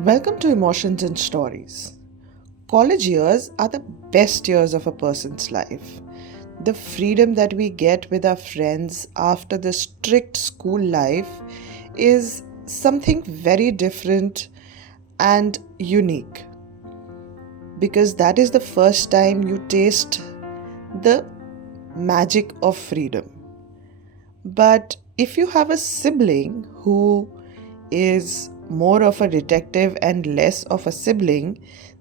Welcome to Emotions and Stories. College years are the best years of a person's life. The freedom that we get with our friends after the strict school life is something very different and unique because that is the first time you taste the magic of freedom. But if you have a sibling who is more of a detective and less of a sibling,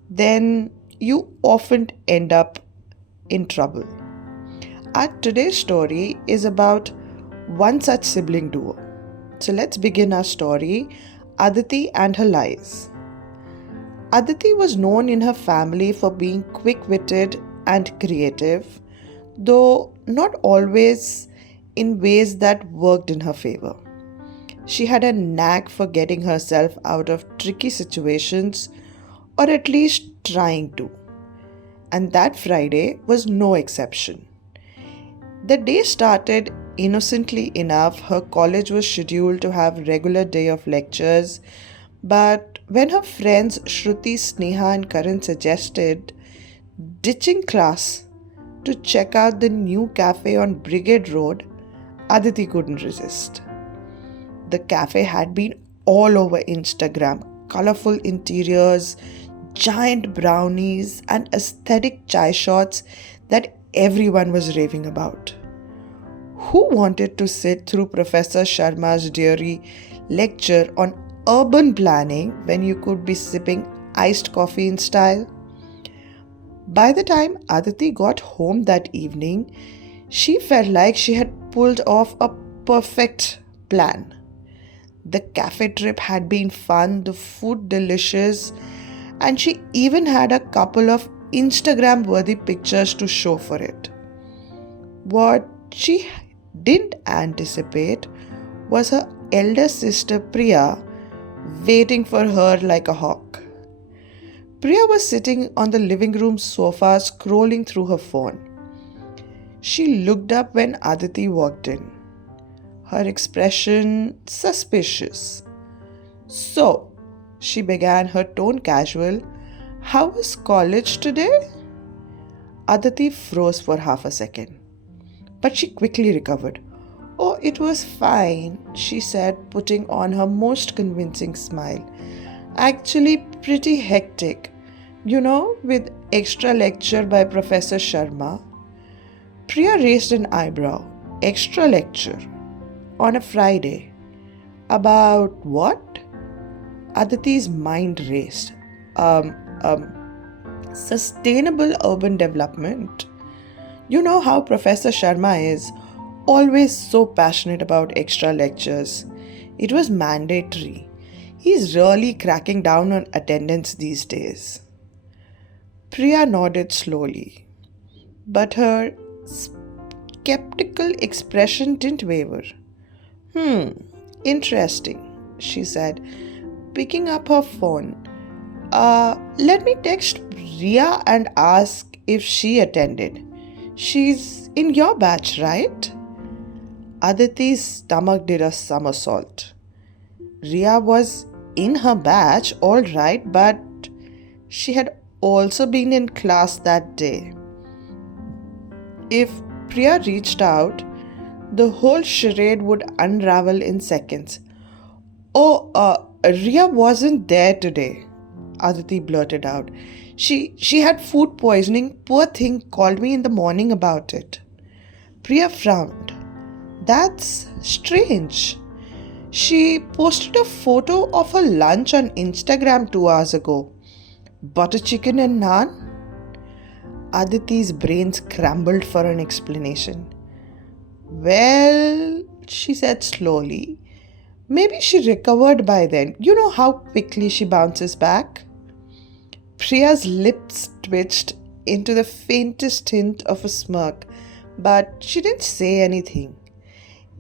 then you often end up in trouble. Our today's story is about one such sibling duo. So let's begin our story, Aditi and her lies. Aditi was known in her family for being quick witted and creative, though not always in ways that worked in her favor. She had a knack for getting herself out of tricky situations, or at least trying to. And that Friday was no exception. The day started innocently enough. Her college was scheduled to have regular day of lectures, but when her friends Shruti, Sneha and Karan suggested ditching class to check out the new cafe on Brigade Road, Aditi couldn't resist. The cafe had been all over Instagram, colorful interiors, giant brownies, and aesthetic chai shots that everyone was raving about. Who wanted to sit through Professor Sharma's dreary lecture on urban planning when you could be sipping iced coffee in style? By the time Aditi got home that evening, she felt like she had pulled off a perfect plan. The cafe trip had been fun, the food delicious, and she even had a couple of Instagram worthy pictures to show for it. What she didn't anticipate was her elder sister Priya waiting for her like a hawk. Priya was sitting on the living room sofa scrolling through her phone. She looked up when Aditi walked in, her expression suspicious. "So," she began, her tone casual, "how was college today?" Aditi froze for half a second, but she quickly recovered. "Oh, it was fine," she said, putting on her most convincing smile. "Actually, pretty hectic. With extra lecture by Professor Sharma." Priya raised an eyebrow. Extra lecture? On a Friday? About what? Aditi's mind raced. Um, Sustainable urban development. You know how Professor Sharma is, always so passionate about extra lectures. It was mandatory. He's really cracking down on attendance these days. Priya nodded slowly, but her skeptical expression didn't waver. Interesting, she said, picking up her phone. Let me text Ria and ask if she attended. She's in your batch, right? Aditi's stomach did a somersault. Ria was in her batch, all right, but she had also been in class that day. If Priya reached out, the whole charade would unravel in seconds. "Oh, Ria wasn't there today," Aditi blurted out. She had food poisoning. Poor thing, called me in the morning about it." Priya frowned. "That's strange. She posted a photo of her lunch on Instagram 2 hours ago. Butter chicken and naan?" Aditi's brain scrambled for an explanation. "Well," she said slowly, "maybe she recovered by then. You know how quickly she bounces back?" Priya's lips twitched into the faintest hint of a smirk, but she didn't say anything.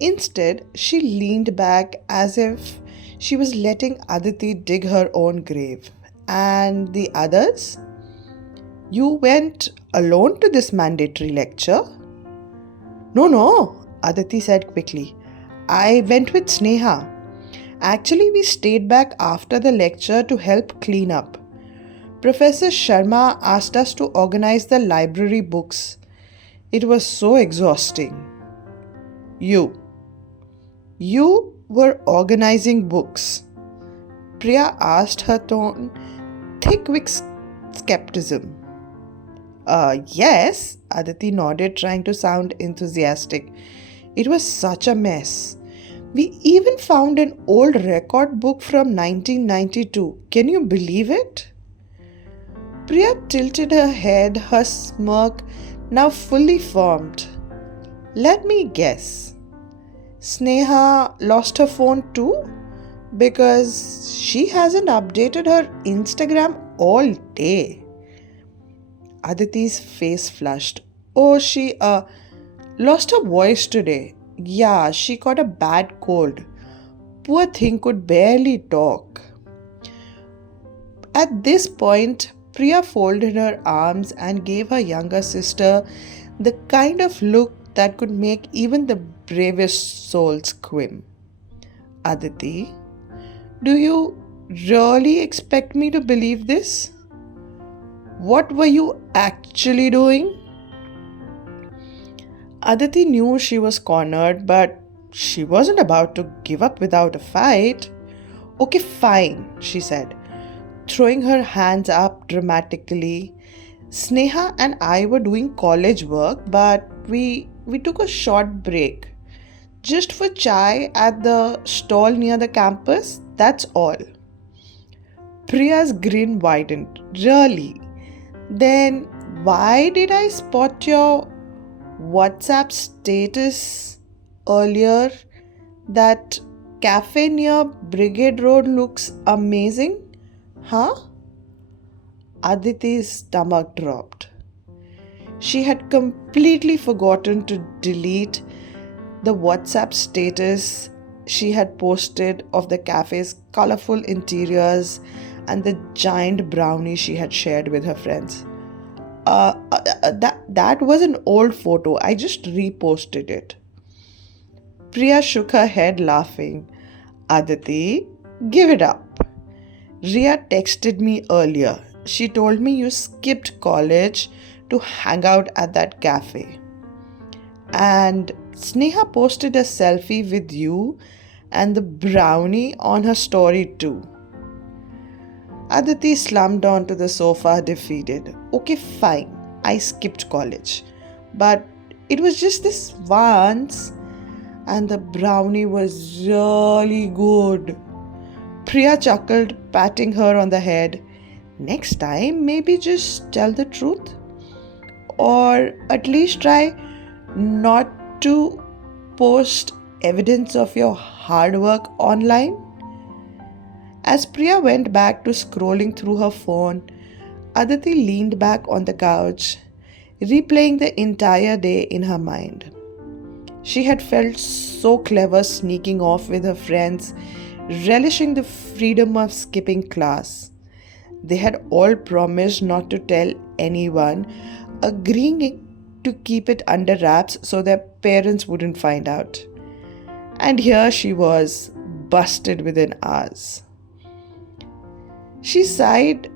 Instead, she leaned back as if she was letting Aditi dig her own grave. "And the others? You went alone to this mandatory lecture?" No, Aditi said quickly. "I went with Sneha. Actually, we stayed back after the lecture to help clean up. Professor Sharma asked us to organize the library books. It was so exhausting. You. You were organizing books. Priya asked, her tone thick with skepticism. Yes, Aditi nodded, trying to sound enthusiastic. It was such a mess. We even found an old record book from 1992. Can you believe it? Priya tilted her head, her smirk now fully formed. Let me guess. Sneha lost her phone too? Because she hasn't updated her Instagram all day. Aditi's face flushed. Oh, she lost her voice today. Yeah, she got a bad cold. Poor thing could barely talk. At this point, Priya folded her arms and gave her younger sister the kind of look that could make even the bravest soul squirm. Aditi, do you really expect me to believe this? What were you actually doing? Aditi knew she was cornered, but she wasn't about to give up without a fight. Okay, fine, she said, throwing her hands up dramatically. Sneha and I were doing college work, but we took a short break. Just for chai at the stall near the campus, that's all. Priya's grin widened. Really? Then why did I spot your WhatsApp status earlier? That cafe near Brigade Road looks amazing. Huh? Aditi's stomach dropped. She had completely forgotten to delete the WhatsApp status she had posted of the cafe's colorful interiors and the giant brownie she had shared with her friends. That was an old photo. I just reposted it. Priya shook her head, laughing. Aditi, give it up. Ria texted me earlier. She told me you skipped college to hang out at that cafe. And Sneha posted a selfie with you and the brownie on her story too. Aditi slumped onto the sofa, defeated. Okay, fine, I skipped college. But it was just this once, and the brownie was really good. Priya chuckled, patting her on the head. Next time, maybe just tell the truth. Or at least try not to post evidence of your hard work online. As Priya went back to scrolling through her phone, Aditi leaned back on the couch, replaying the entire day in her mind. She had felt so clever sneaking off with her friends, relishing the freedom of skipping class. They had all promised not to tell anyone, agreeing to keep it under wraps so their parents wouldn't find out. And here she was, busted within hours. She sighed.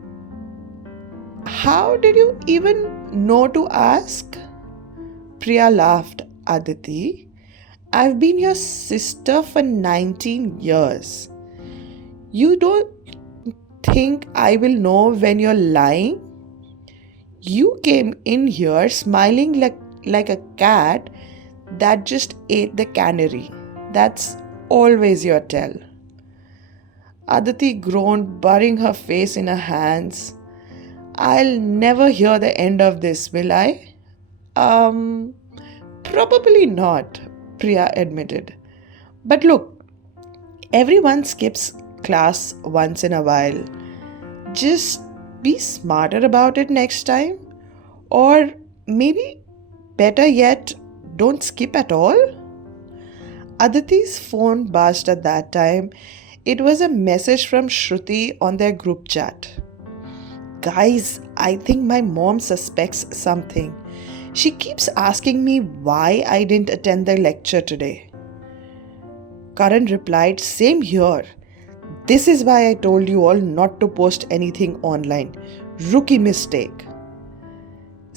How did you even know to ask? Priya laughed. Aditi, I've been your sister for 19 years. You don't think I will know when you're lying? You came in here smiling like a cat that just ate the canary. That's always your tell. Aditi groaned, burying her face in her hands. I'll never hear the end of this, will I? Probably not, Priya admitted. But look, everyone skips class once in a while. Just be smarter about it next time. Or maybe, better yet, don't skip at all. Aditi's phone buzzed at that time. It was a message from Shruti on their group chat. Guys, I think my mom suspects something. She keeps asking me why I didn't attend the lecture today. Karan replied, "Same here. This is why I told you all not to post anything online. Rookie mistake."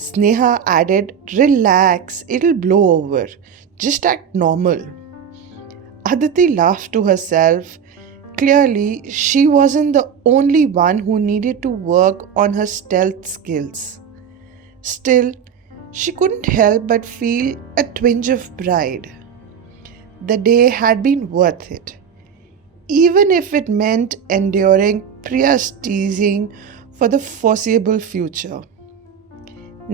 Sneha added, "Relax, it'll blow over. Just act normal." Aditi laughed to herself. Clearly, she wasn't the only one who needed to work on her stealth skills. Still, she couldn't help but feel a twinge of pride. The day had been worth it, even if it meant enduring Priya's teasing for the foreseeable future.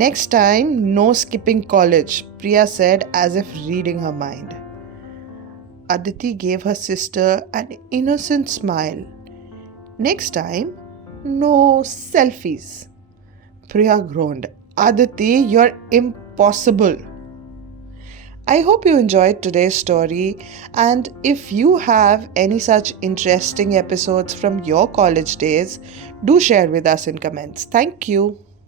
"Next time, no skipping college," Priya said as if reading her mind. Aditi gave her sister an innocent smile. "Next time, no selfies." Priya groaned. "Aditi, you're impossible." I hope you enjoyed today's story, and if you have any such interesting episodes from your college days, do share with us in comments. Thank you.